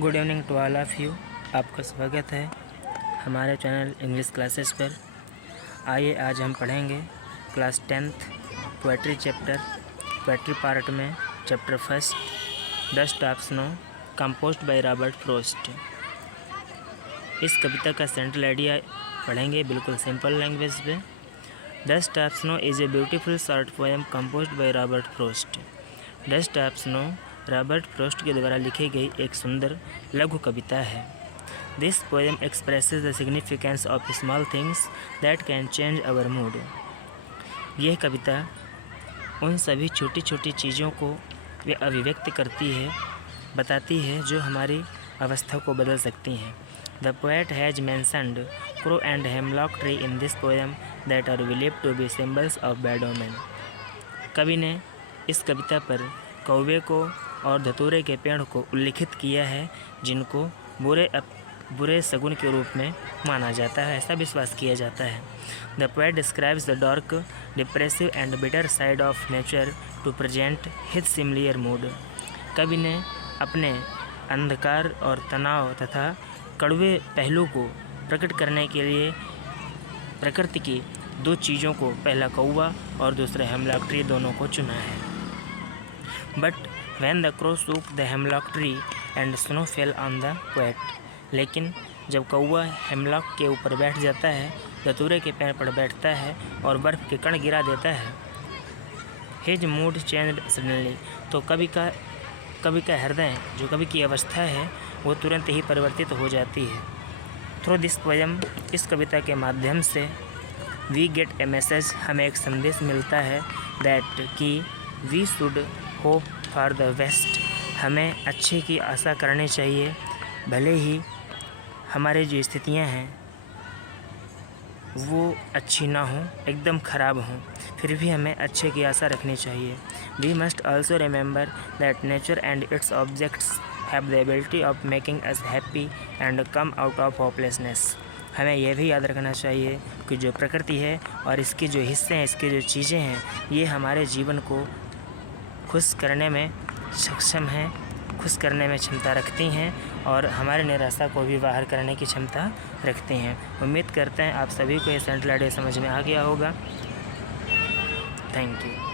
Good evening to all of you. आपका स्वागत है हमारे चैनल इंग्लिश क्लासेस पर। आइए आज हम पढ़ेंगे class 10th poetry chapter, poetry part में chapter first dust of snow, composed by Robert Frost. इस कविता का सेंट्रल आइडिया पढ़ेंगे बिल्कुल सिंपल लैंग्वेज में। Dust of snow is a beautiful short poem composed by Robert Frost. Dust of snow Robert Frost के द्वारा लिखी गई एक सुंदर लघु कविता है। This poem expresses the significance of small things that can change our mood. यह कविता उन सभी छोटी छोटी चीज़ों को वे अभिव्यक्त करती है, बताती है जो हमारी अवस्था को बदल सकती हैं। The poet has mentioned crow and hemlock tree in this poem that are believed to be symbols of bad omen. कवि ने इस कविता पर कौवे को और धतूरे के पेड़ को उल्लिखित किया है, जिनको बुरे शगुन के रूप में माना जाता है, ऐसा विश्वास किया जाता है। The poet describes the dark, depressive and bitter side of nature to present his similar mood. कवि ने अपने अंधकार और तनाव तथा कड़वे पहलू को प्रकट करने के लिए प्रकृति की दो चीज़ों को, पहला कौवा और दूसरा हेमलॉक ट्री, दोनों को चुना है। But when the crow shook the hemlock tree and snow fell on the poet। लेकिन जब कौवा हेमलॉक के ऊपर बैठ जाता है, धतूरे के पेड़ पर बैठता है और बर्फ़ के कण गिरा देता है, his mood changed suddenly। तो कवि का हृदय, जो कवि की अवस्था है, वो तुरंत ही परिवर्तित हो जाती है। थ्रू दिस पोएम, इस कविता के माध्यम से वी गेट ए मैसेज, हमें एक संदेश मिलता है दैट कि we should hope for the best, हमें अच्छे की आशा करनी चाहिए। भले ही हमारी जो स्थितियां हैं वो अच्छी ना हों, एकदम ख़राब हों, फिर भी हमें अच्छे की आशा रखनी चाहिए। We must also remember that nature and its objects have the ability of making us happy and come out of hopelessness. हमें यह भी याद रखना चाहिए कि जो प्रकृति है और इसके जो हिस्से हैं, इसके जो चीज़ें हैं, ये हमारे जीवन को खुश करने में सक्षम हैं, खुश करने में क्षमता रखती हैं और हमारे निराशा को भी बाहर करने की क्षमता रखती हैं। उम्मीद करते हैं आप सभी को ये सेंट्रल आइडिया समझ में आ गया होगा। Thank you.